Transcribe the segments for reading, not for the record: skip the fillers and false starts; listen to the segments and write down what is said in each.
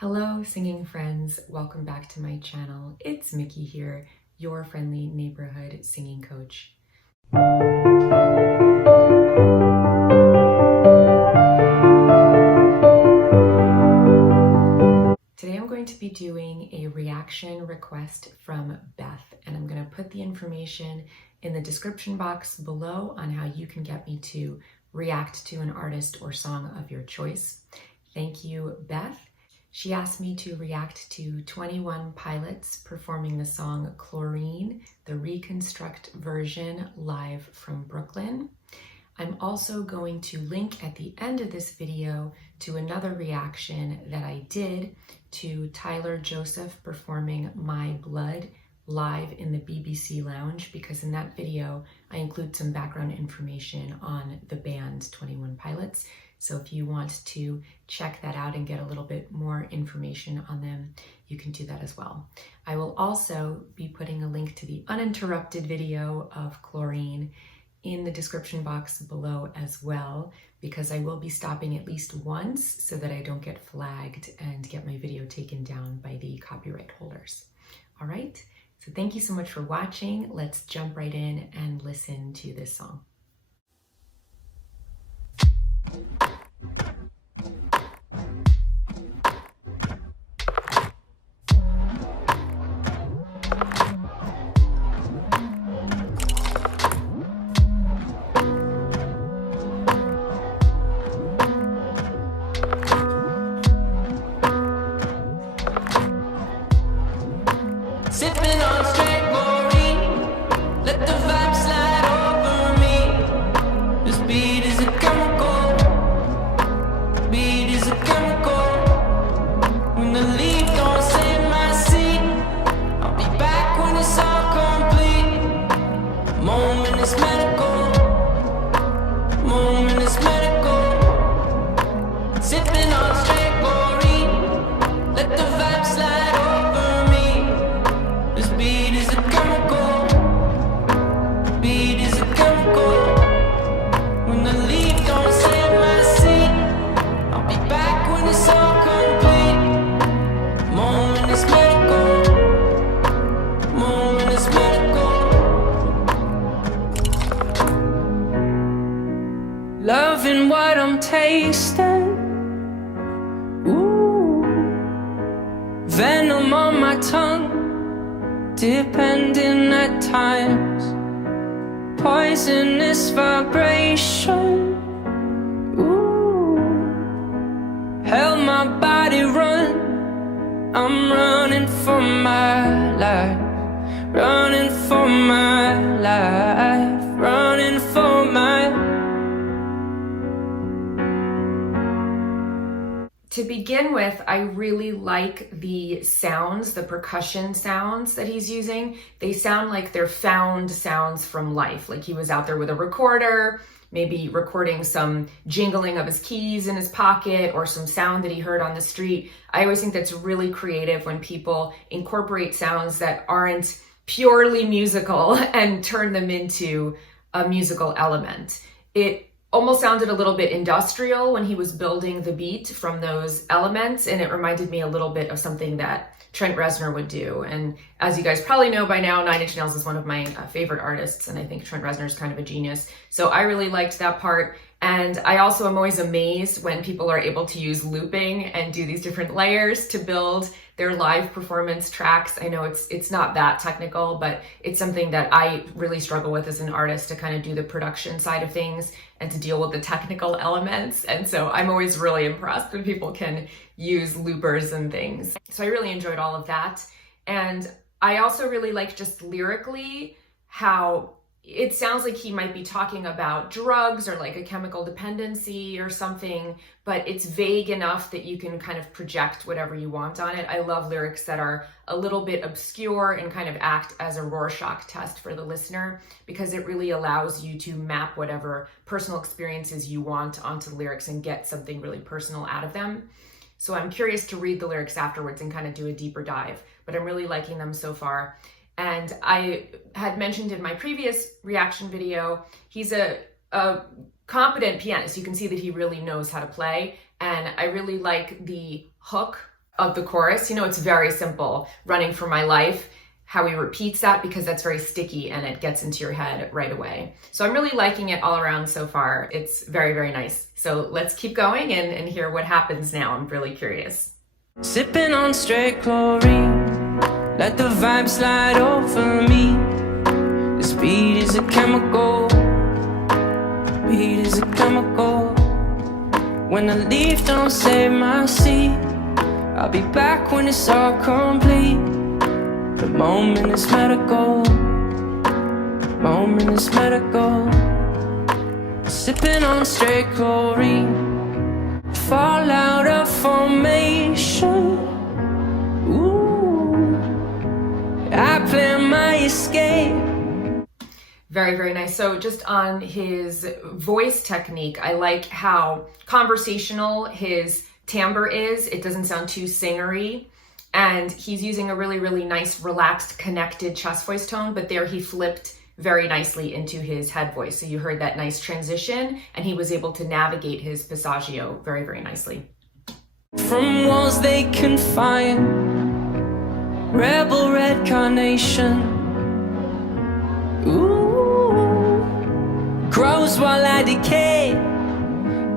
Hello, singing friends. Welcome back to my channel. It's Mickey here, your friendly neighborhood singing coach. Today I'm going to be doing a reaction request from Beth, and I'm going to put the information in the description box below on how you can get me to react to an artist or song of your choice. Thank you, Beth. She asked me to react to 21 Pilots performing the song Chlorine, the Reconstruct version live from Brooklyn. I'm also going to link at the end of this video to another reaction that I did to Tyler Joseph performing My Blood live in the BBC Lounge, because in that video I include some background information on the band 21 Pilots. So if you want to check that out and get a little bit more information on them, you can do that as well. I will also be putting a link to the Uninterrupted video of Chlorine in the description box below as well, because I will be stopping at least once so that I don't get flagged and get my video taken down by the copyright holders. All right, so thank you so much for watching. Let's jump right in and listen to this song. Sipping on straight chlorine, let the vibe slide over me. This beat is a chemical, beat is a chemical. When the leaf don't save my seat, I'll be back when it's all complete. Moment is medical, moment is medical. Sipping on straight chlorine, let the vibe slide over me. This beat is a chemical, beat is a chemical. When the leaf don't save my seat, I'll be back when it's all complete. Moment is medical, moment is medical. Loving what I'm tasting, ooh, venom on my tongue, depending at times, poisonous vibration, ooh, held my body run, I'm running for my life, running for my life, running for my. To begin with, I really like the sounds, the percussion sounds that he's using. They sound like they're found sounds from life. Like he was out there with a recorder, maybe recording some jingling of his keys in his pocket or some sound that he heard on the street. I always think that's really creative when people incorporate sounds that aren't purely musical and turn them into a musical element. It almost sounded a little bit industrial when he was building the beat from those elements, and it reminded me a little bit of something that Trent Reznor would do. And as you guys probably know by now, 9 Inch Nails is one of my favorite artists, and I think Trent Reznor is kind of a genius. So I really liked that part. And I also am always amazed when people are able to use looping and do these different layers to build their live performance tracks. I know it's not that technical, but it's something that I really struggle with as an artist, to kind of do the production side of things and to deal with the technical elements. And so I'm always really impressed when people can use loopers and things. So I really enjoyed all of that. And I also really like just lyrically how it sounds like he might be talking about drugs or like a chemical dependency or something, but it's vague enough that you can kind of project whatever you want on it. I love lyrics that are a little bit obscure and kind of act as a Rorschach test for the listener, because it really allows you to map whatever personal experiences you want onto the lyrics and get something really personal out of them. So I'm curious to read the lyrics afterwards and kind of do a deeper dive, but I'm really liking them so far. And I had mentioned in my previous reaction video, he's a competent pianist. You can see that he really knows how to play. And I really like the hook of the chorus. You know, it's very simple. Running for my life, how he repeats that because that's very sticky and it gets into your head right away. So I'm really liking it all around so far. It's very, very nice. So let's keep going and hear what happens now. I'm really curious. Sipping on straight chlorine, let the vibe slide over me. The speed is a chemical, speed is a chemical. When the leaf don't save my seed, I'll be back when it's all complete. The moment is medical, moment is medical. Sipping on straight chlorine, fall out of formation. Ooh, I plan my escape. Very, very nice. So just on his voice technique, I like how conversational his timbre is. It doesn't sound too singery. And he's using a really, really nice, relaxed, connected chest voice tone, but there he flipped very nicely into his head voice. So you heard that nice transition and he was able to navigate his passaggio very, very nicely. From walls they confine, rebel red carnation. Ooh, grows while I decay.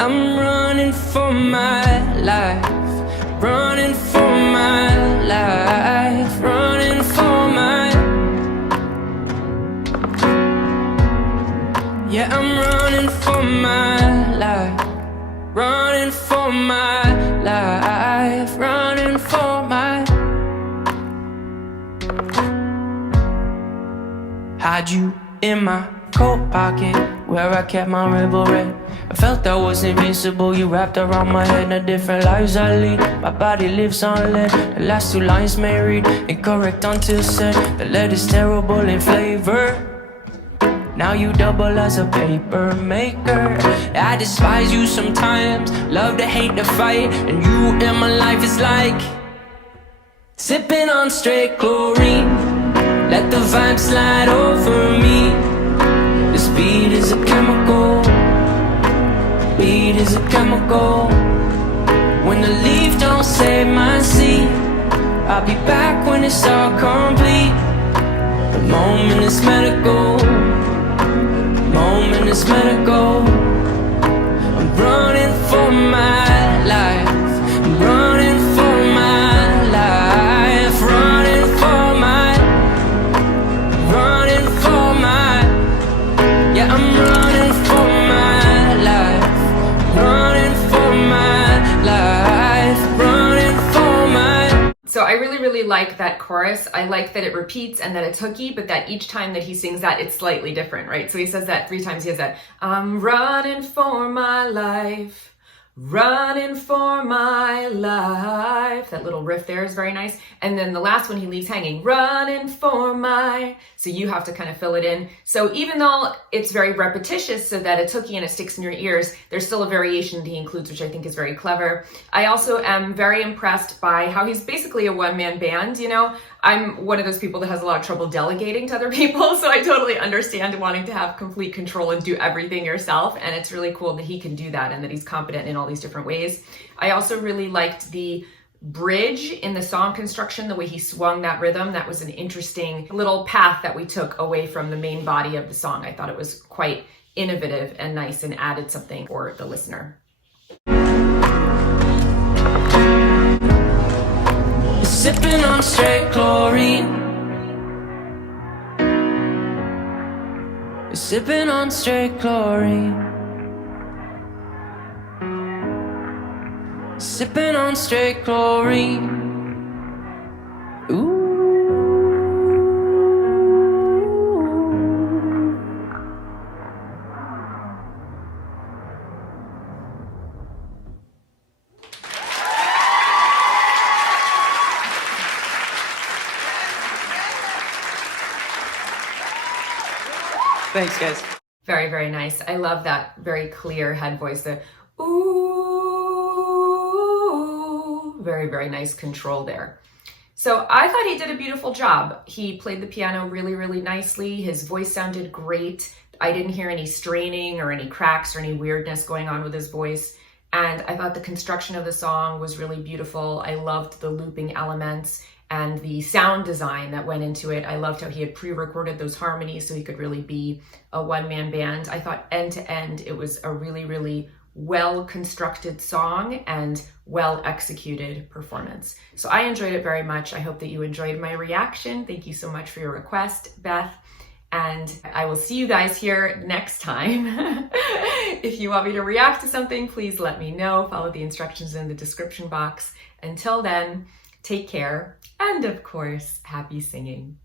I'm running for my life, running for my life, running for my. Yeah, I'm running for my life, running for my life, running for my. Had you in my coat pocket where I kept my rebel red. I felt I was invincible, you wrapped around my head. The different lives I lead, my body lives on lead. The last two lines may read incorrect until said. The lead is terrible in flavor. Now you double as a paper maker. I despise you sometimes, love to hate the fight. And you in my life is like sipping on straight chlorine, let the vibe slide over me. The speed is a chemical, speed is a chemical. When the leaf don't save my seed, I'll be back when it's all complete. The moment is medical, moment is medical. I'm running for my life, I'm running for my life, running for my, running for my. Yeah, I'm running for my life, running for my life, running for my. So I really, really like that chorus. I like that it repeats and that it's hooky, but that each time that he sings that, it's slightly different, right? So he says that 3 times. He has that, I'm running for my life, running for my life. That little riff there is very nice. And then the last one he leaves hanging, running for my. So you have to kind of fill it in. So even though it's very repetitious so that it's hooky and it sticks in your ears, there's still a variation that he includes, which I think is very clever. I also am very impressed by how he's basically a one-man band, you know? I'm one of those people that has a lot of trouble delegating to other people, so I totally understand wanting to have complete control and do everything yourself, and it's really cool that he can do that and that he's competent in all these different ways. I also really liked the bridge in the song construction, the way he swung that rhythm. That was an interesting little path that we took away from the main body of the song. I thought it was quite innovative and nice and added something for the listener. Sipping on straight chlorine, sipping on straight chlorine, sipping on straight chlorine. Ooh. Thanks, guys. Very, very nice. I love that very clear head voice, the ooh, very, very nice control there. So I thought he did a beautiful job. He played the piano really, really nicely. His voice sounded great. I didn't hear any straining or any cracks or any weirdness going on with his voice. And I thought the construction of the song was really beautiful. I loved the looping elements and the sound design that went into it. I loved how he had pre-recorded those harmonies so he could really be a one-man band. I thought end to end, it was a really, really well-constructed song and well-executed performance. So I enjoyed it very much. I hope that you enjoyed my reaction. Thank you so much for your request, Beth. And I will see you guys here next time. If you want me to react to something, please let me know. Follow the instructions in the description box. Until then, take care. And of course, happy singing.